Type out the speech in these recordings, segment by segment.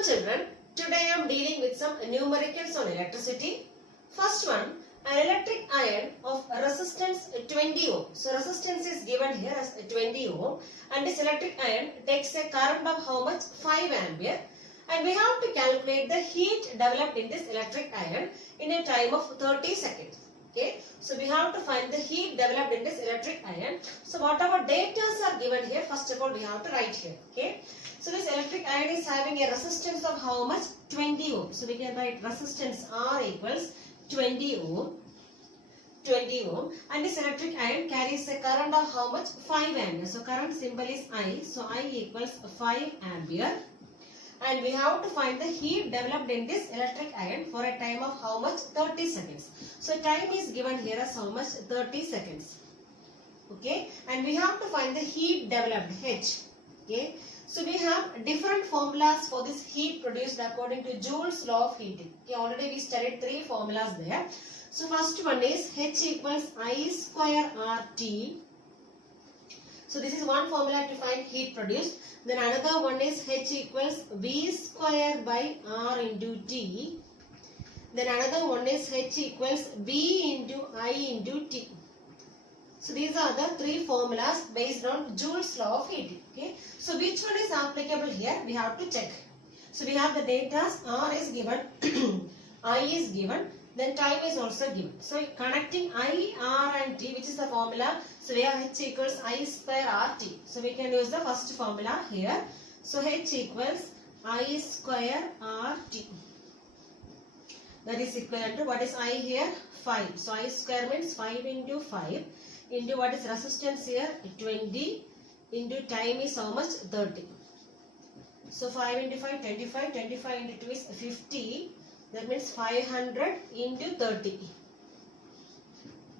Welcome children. Today I am dealing with some numericals on electricity. First one, an electric iron of resistance 20 ohm. So resistance is given here as 20 ohm and this electric iron takes a current of how much? 5 ampere. And we have to calculate the heat developed in this electric iron in a time of 30 seconds. Okay, so we have to find the heat developed in this electric iron. So whatever data are given here, first of all we have to write here. Okay, so this electric iron is having a resistance of how much? 20 ohm. So we can write resistance R equals 20 ohm. 20 ohm, and this electric iron carries a current of how much? 5 ampere. So current symbol is I. So I equals 5 ampere. And we have to find the heat developed in this electric iron for a time of how much? 30 seconds. So time is given here as how much? 30 seconds. Okay. And we have to find the heat developed, H. Okay. So we have different formulas for this heat produced according to Joule's law of heating. Okay. Already we studied 3 formulas there. So first one is H equals I square RT. So this is one formula to find heat produced. Then another one is H equals V square by R into T. Then another one is H equals V into I into T. So these are the 3 formulas based on Joule's law of heating. Okay. So which one is applicable here? We have to check. So we have the data. R is given, I is given. Then time is also given. So connecting I, R and T, which is the formula. So we have H equals I square RT. So we can use the first formula here. So H equals I square RT. That is equivalent to what is I here? 5. So I square means 5 into 5 into what is resistance here? 20 into time is how much? 30. So 5 into 5, 25. 25 into 2 is 50. That means 500 into 30.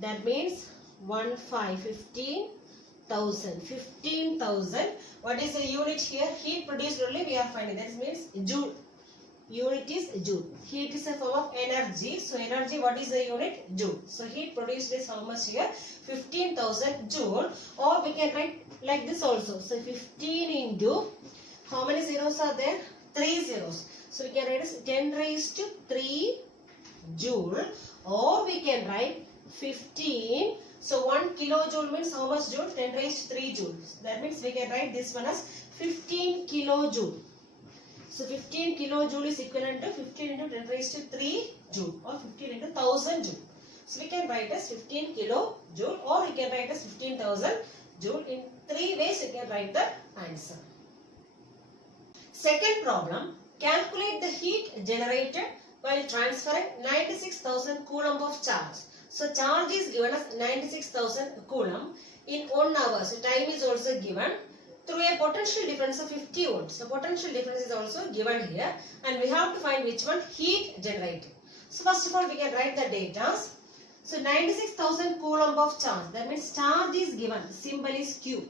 That means 15,000. 15,000. What is the unit here? Heat produced only we are finding. That means joule. Unit is joule. Heat is a form of energy. So energy, what is the unit? Joule. So heat produced is how much here? 15,000 joule. Or we can write like this also. So 15 into, how many zeros are there? 3 zeros. So we can write as 10 raised to 3 joule, or we can write 15. So 1 kilojoule means how much joule? 10 raised to 3 joules. That means we can write this one as 15 kilojoule. So 15 kilojoule is equivalent to 15 into 10 raised to 3 joule, or 15 into 1000 joule. So we can write as 15 kilojoule, or we can write as 15,000 joule. In 3 ways we can write the answer. Second problem. Calculate the heat generated while transferring 96,000 coulomb of charge. So charge is given as 96,000 coulomb in 1 hour. So time is also given through a potential difference of 50 volts. So potential difference is also given here, and we have to find which one? Heat generated. So first of all we can write the data. So 96,000 coulomb of charge. That means charge is given. The symbol is Q.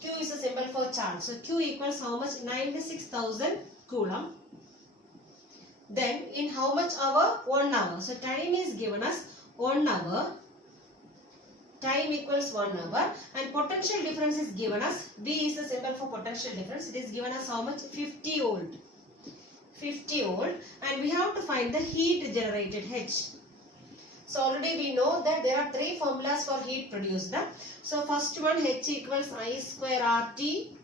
Q is a symbol for charge. So Q equals how much? 96,000 coulomb. Then in how much hour? 1 hour. So time is given as 1 hour. Time equals 1 hour. And potential difference is given as, V is the symbol for potential difference. It is given as how much? 50 volt. 50 volt. And we have to find the heat generated, H. So already we know that there are 3 formulas for heat produced. So first one, H equals I square RT.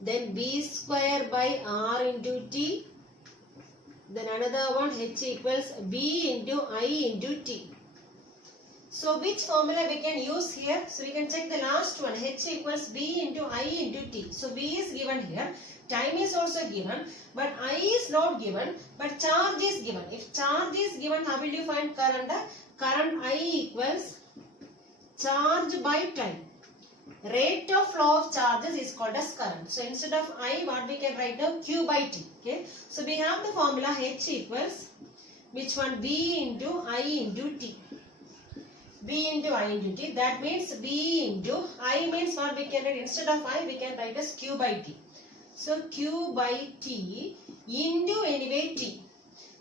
Then V square by R into T. Then another one, H equals V into I into T. So which formula we can use here? So we can check the last one, H equals V into I into T. So V is given here. Time is also given, but I is not given, but charge is given. If charge is given, how will you find current? Current I equals charge by time. Rate of flow of charges is called as current. So instead of I, what we can write now? Q by T. Okay. So we have the formula H equals, which one? V into I into T. V into I into T. That means V into I means what we can write? Instead of I, we can write as Q by T. So Q by T into anyway T.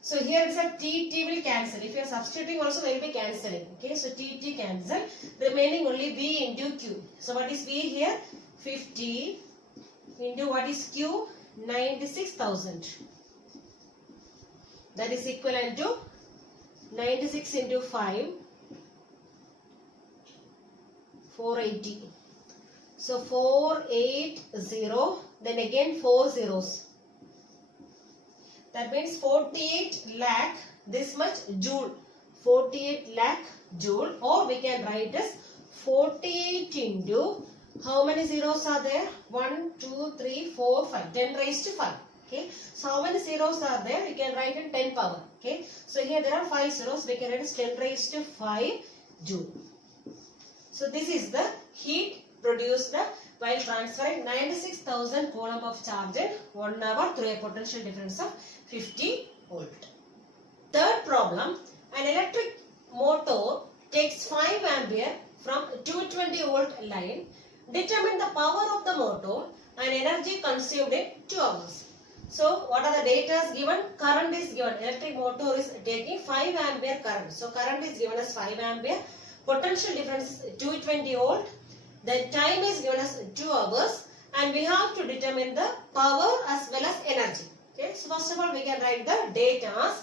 So here it's a T will cancel. If you are substituting also, they will be cancelling. Okay, so T cancel. Remaining only V into Q. So what is V here? 50 into what is Q? 96,000. That is equivalent to 96 into 5, 480. So 480, then again 4 zeros. That means 48 lakh, this much joule. 48 lakh joule, or we can write as 48 into, how many zeros are there? 1, 2, 3, 4, 5. 10 raised to 5. Okay. So how many zeros are there? You can write in 10 power. Okay. So here there are 5 zeros. We can write as 10 raised to 5 joule. So this is the heat produced while transferring 96,000 coulomb of charge in 1 hour through a potential difference of 50 volt. Third problem, an electric motor takes 5 ampere from 220 volt line. Determine the power of the motor and energy consumed in 2 hours. So what are the data given? Current is given. Electric motor is taking 5 ampere current. So current is given as 5 ampere. Potential difference is 220 volt. The time is given as 2 hours. And we have to determine the power as well as energy. Okay. So first of all we can write the data.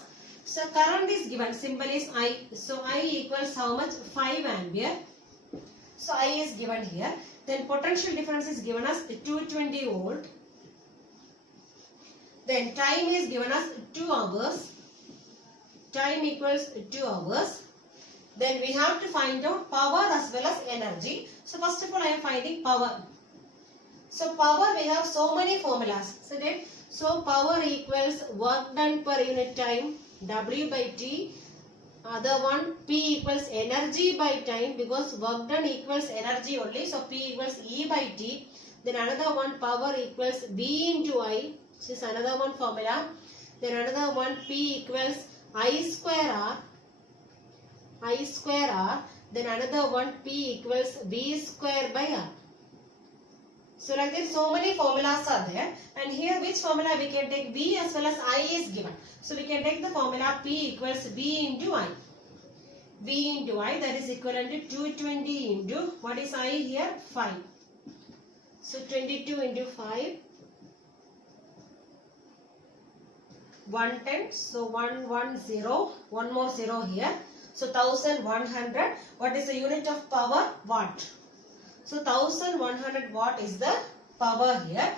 So current is given. Symbol is I. So I equals how much? 5 ampere. So I is given here. Then potential difference is given as 220 volt. Then time is given as 2 hours. Time equals 2 hours. Then we have to find out power as well as energy. So first of all I am finding power. So power we have so many formulas. So power equals work done per unit time, W by T. Other one, P equals energy by time, because work done equals energy only. So P equals E by T. Then another one, power equals V into I. This is another one formula. Then another one, P equals I square R. I square R. Then another one, P equals V square by R. So like this, so many formulas are there. And here which formula we can take? V as well as I is given. So we can take the formula P equals V into I. V into I, that is equivalent to 220 into, what is I here? 5. So 22 into 5. 110. So 110. One more 0 here. So 1100. What is the unit of power? Watt. So 1100 watt is the power here.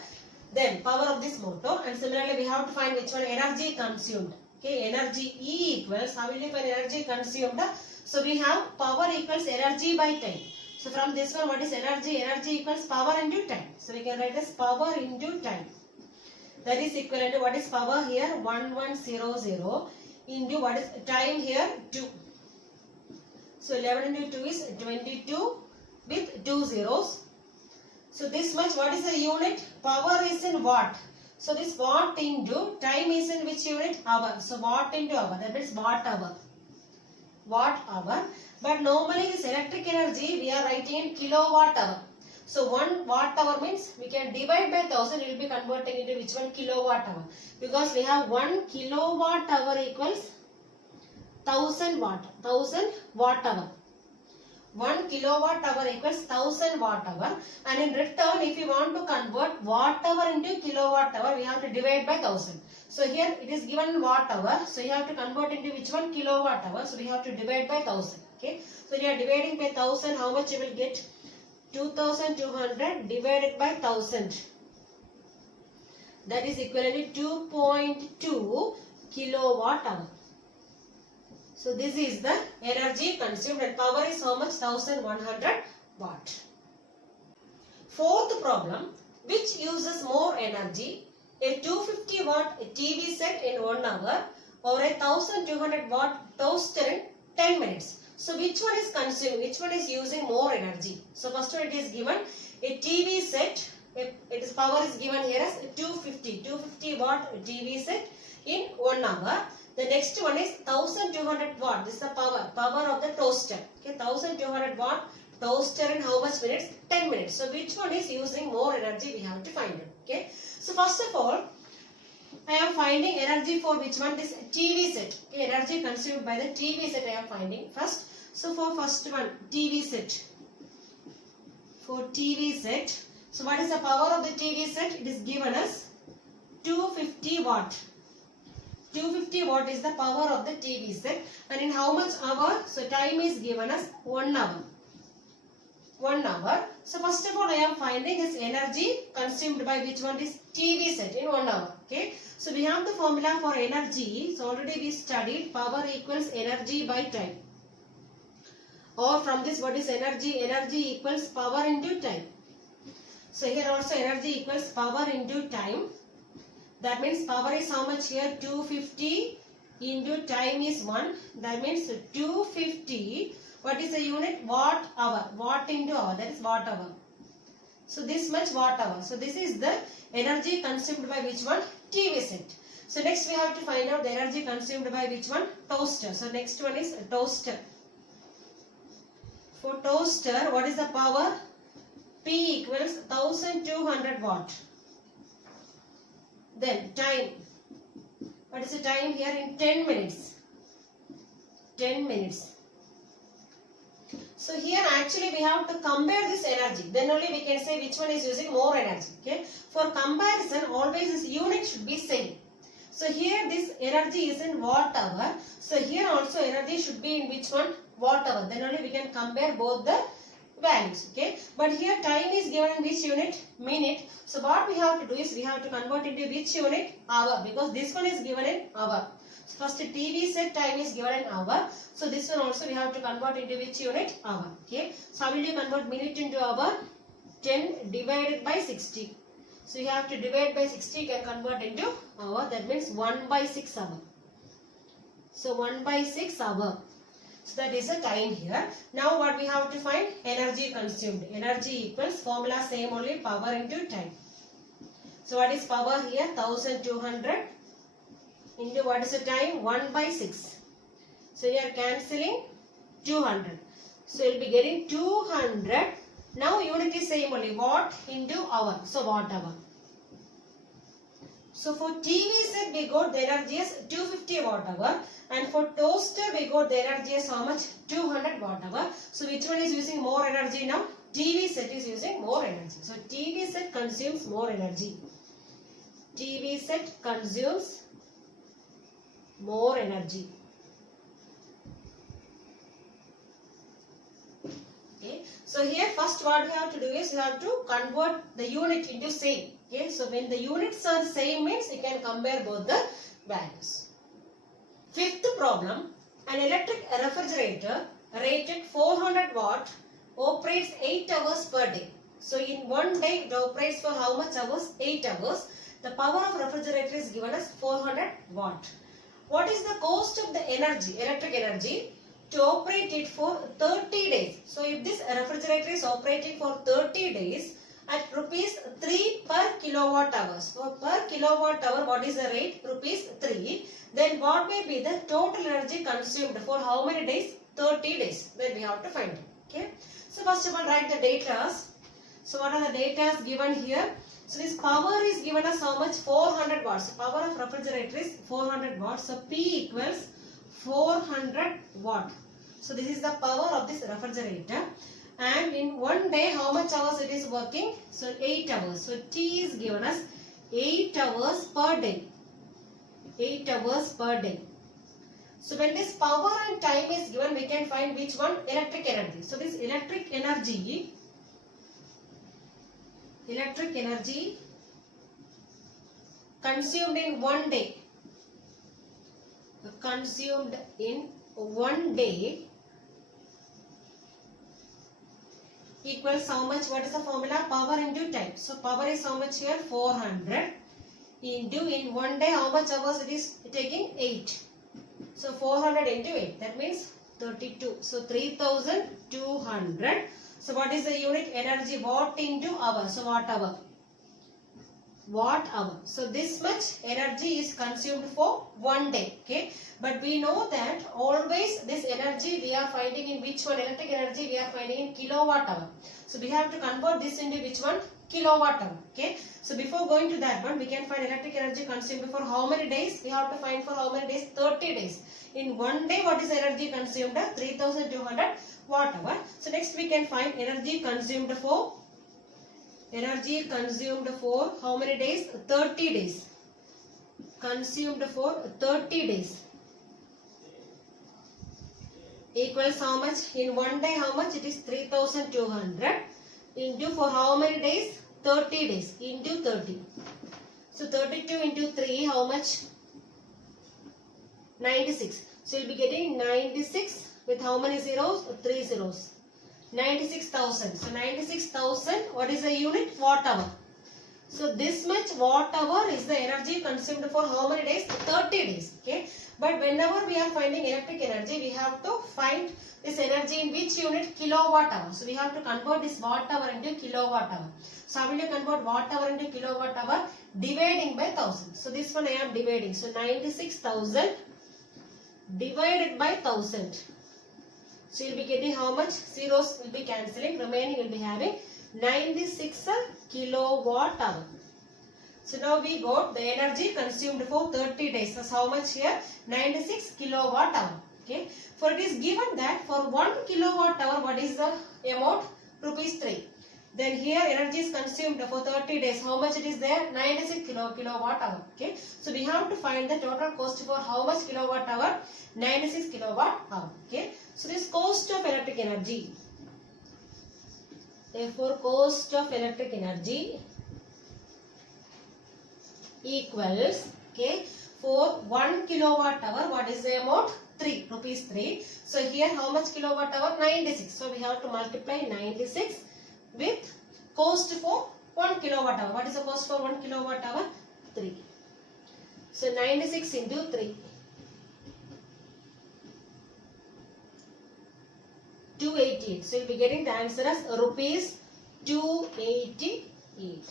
Then power of this motor, and similarly we have to find which one energy consumed. Okay, energy E equals, how will you find energy consumed? So we have power equals energy by time. So from this one, what is energy? Energy equals power into time. So we can write as power into time. That is equivalent to, what is power here? 1100 into, what is time here? 2. So 11 into 2 is 22 with 2 zeros. So this much, what is the unit? Power is in watt. So this watt into time is in which unit? Hour. So watt into hour. That means watt hour. Watt hour. But normally this electric energy we are writing in kilowatt hour. So 1 watt hour means we can divide by 1000. It will be converting into which one? Kilowatt hour. Because we have 1 kilowatt hour equals 1000 watt. 1000 watt hour. 1 kilowatt hour equals 1000 watt hour, and in return if you want to convert watt hour into kilowatt hour, we have to divide by 1000. So here it is given watt hour, so you have to convert into which one? Kilowatt hour. So we have to divide by 1000. Okay, so you are dividing by 1000, how much you will get? 2200 divided by 1000. That is equivalent to 2.2 kilowatt hour. So this is the energy consumed, and power is how much? 1100 watt. Fourth problem, which uses more energy? A 250 watt TV set in 1 hour or a 1200 watt toaster in 10 minutes. So which one is consuming? Which one is using more energy? So first one, it is given a TV set. Its power is given here as 250 watt TV set in 1 hour. The next one is 1200 watt. This is the power of the toaster. Okay, 1200 watt toaster in how much minutes? 10 minutes. So which one is using more energy? We have to find it. Okay. So first of all, I am finding energy for which one? This TV set. Okay, energy consumed by the TV set I am finding first. So for first one, TV set. For TV set. So what is the power of the TV set? It is given as 250 watt. 250 watt is the power of the TV set, and in how much hour? So time is given as 1 hour. 1 hour. So first of all I am finding is energy consumed by which one is TV set in 1 hour. Okay. So we have the formula for energy. So already we studied power equals energy by time. Or from this what is energy? Energy equals power into time. So here also energy equals power into time. That means power is how much here? 250 into time is 1. That means 250. What is the unit? Watt hour. Watt into hour. That is watt hour. So this much watt hour. So this is the energy consumed by which one? TV set. So next we have to find out the energy consumed by which one? Toaster. So next one is toaster. For toaster, what is the power? P equals 1200 watt. Then time. What is the time here? In 10 minutes. 10 minutes. So here actually we have to compare this energy. Then only we can say which one is using more energy. Okay. For comparison, always this unit should be same. So here this energy is in watt hour. So here also energy should be in which one? Watt hour. Then only we can compare both the values. Okay. But here time is given in which unit? Minute. So what we have to do is we have to convert into which unit? Hour. Because this one is given in hour. So first TV set time is given in hour. So this one also we have to convert into which unit? Hour. Okay. So how will you convert minute into hour? 10 divided by 60. So you have to divide by 60, you can convert into hour. That means 1 by 6 hour. So 1 by 6 hour. So that is the time here. Now what we have to find? Energy consumed. Energy equals formula same only, power into time. So what is power here? 1200 into what is the time? 1 by 6. So you are cancelling 200. So you will be getting 200. Now unit is same only, watt into hour. So watt hour. So for TV set we got the energy as 250 watt hour, and for toaster we got the energy as how much? 200 watt hour. So which one is using more energy now? TV set is using more energy. So TV set consumes more energy. TV set consumes more energy. Okay. So here first what we have to do is we have to convert the unit into same. Okay. So when the units are same means you can compare both the values. Fifth problem. An electric refrigerator rated 400 watt operates 8 hours per day. So in one day it operates for how much hours? 8 hours. The power of refrigerator is given as 400 watt. What is the cost of the energy, electric energy, to operate it for 30 days? So if this refrigerator is operating for 30 days at rupees 3 per kilowatt hours. So per kilowatt hour, what is the rate? Rupees 3. Then what may be the total energy consumed for how many days? 30 days. Then we have to find it. Okay. So first of all write the data. So what are the data given here? So this power is given as how much? 400 watts. So power of refrigerator is 400 watts. So P equals 400 watt. So this is the power of this refrigerator. And in one day how much hours it is working? So 8 hours. So T is given as 8 hours per day. 8 hours per day. So when this power and time is given, we can find which one? Electric energy. So this electric energy consumed in one day. Consumed in one day equals how much? What is the formula? Power into time. So power is how much here? 400 into in one day how much hours it is taking? 8. So 400 into 8. That means 32. So 3200. So what is the unit? Energy. Watt into hour. So watt hour. Watt hour. So this much energy is consumed for one day. Okay. But we know that always this energy we are finding in which one? Electric energy we are finding in kilowatt hour. So we have to convert this into which one? Kilowatt hour. Okay. So before going to that one, we can find electric energy consumed for how many days? We have to find for how many days? 30 days. In one day, what is energy consumed? 3200 watt hour. So next we can find energy consumed for how many days? 30 days. consumed for 30 days equals how much? In one day, how much? It is 3200 into for how many days? 30 days into 30. So 32 into 3, how much? 96. So you'll be getting 96 with how many zeros? 3 zeros. 96,000. So 96,000, what is the unit? Watt hour. So this much watt hour is the energy consumed for how many days? 30 days. Okay. But whenever we are finding electric energy, we have to find this energy in which unit? Kilowatt hour. So we have to convert this watt hour into kilowatt hour. So how will you convert watt hour into kilowatt hour? Dividing by 1000. So this one I am dividing. So 96,000 divided by 1000. So you will be getting how much? Zeros will be cancelling. Remaining will be having 96 kilowatt hour. So now we got the energy consumed for 30 days. So how much here? 96 kilowatt hour. Okay. For it is given that for 1 kilowatt hour, what is the amount? Rupees 3. Then here energy is consumed for 30 days. How much it is there? 96 kilowatt hour. Okay. So we have to find the total cost for how much kilowatt hour? 96 kilowatt hour. Okay. So this cost of electric energy. Therefore, cost of electric energy equals, okay, for 1 kilowatt hour, what is the amount? 3, rupees 3. So here how much kilowatt hour? 96. So we have to multiply 96 with cost for 1 kilowatt hour. What is the cost for 1 kilowatt hour? 3. So 96 into 3. 288. So you'll be getting the answer as rupees 288.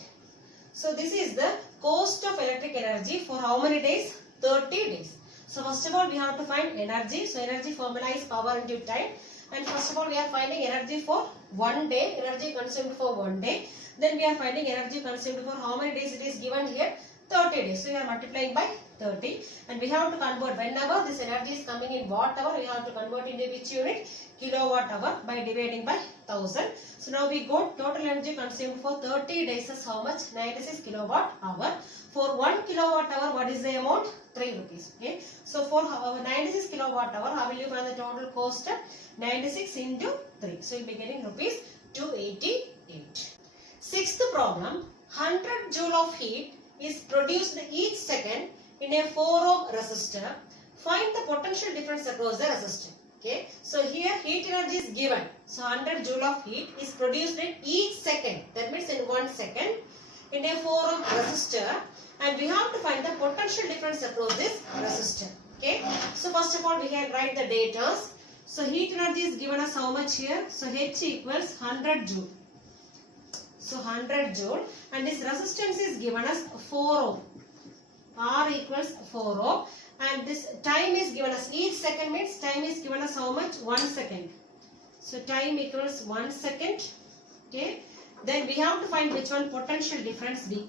So this is the cost of electric energy for how many days? 30 days. So first of all we have to find energy. So energy formula is power into time. And first of all we are finding energy for 1 day. Energy consumed for 1 day. Then we are finding energy consumed for how many days it is given here? 30 days. So we are multiplying by 30. And we have to convert whenever this energy is coming in watt hour. We have to convert into which unit? Kilowatt hour by dividing by 1000. So now we got total energy consumed for 30 days is how much? 96 kilowatt hour. For 1 kilowatt hour, what is the amount? 3 rupees. Okay. So for 96 kilowatt hour, how will you find the total cost? 96 into 3. So you'll be getting rupees 288. Sixth problem. 100 joule of heat is produced each second in a 4 ohm resistor. Find the potential difference across the resistor. Okay. So here heat energy is given. So 100 joule of heat is produced in each second. That means in 1 second in a 4 ohm resistor. And we have to find the potential difference across this resistor. Okay. So first of all we can write the data. So heat energy is given as how much here? So H equals 100 joule. So 100 joule. And this resistance is given as 4 ohm. R equals 4 ohm. And this time is given as each second means time is given as how much? 1 second. So time equals 1 second. Okay. Then we have to find which one potential difference be.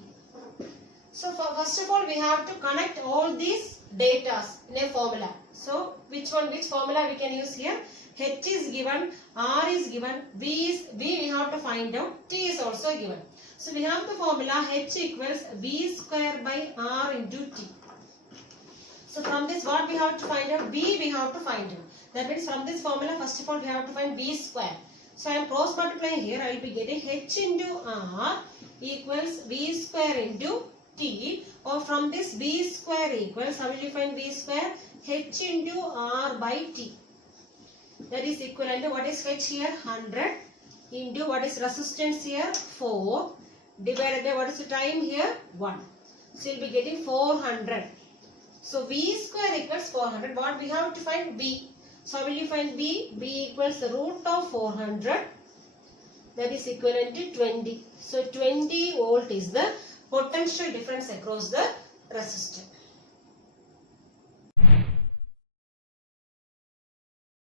So first of all we have to connect all these data in a formula. So which formula we can use here? H is given, R is given, V we have to find out, T is also given. So we have the formula H equals V square by R into T. So from this what we have to find out? V we have to find out. That means from this formula first of all we have to find V square. So I am cross multiplying here. I will be getting H into R equals V square into T, or from this V square equals, how will you find V square? H into R by T. That is equivalent to what is H here? 100 into what is resistance here? 4 divided by what is the time here? 1. So you will be getting 400. So V square equals 400. What we have to find? V. So how will you find V? V equals the root of 400. That is equivalent to 20. So 20 volt is the potential difference across the resistor.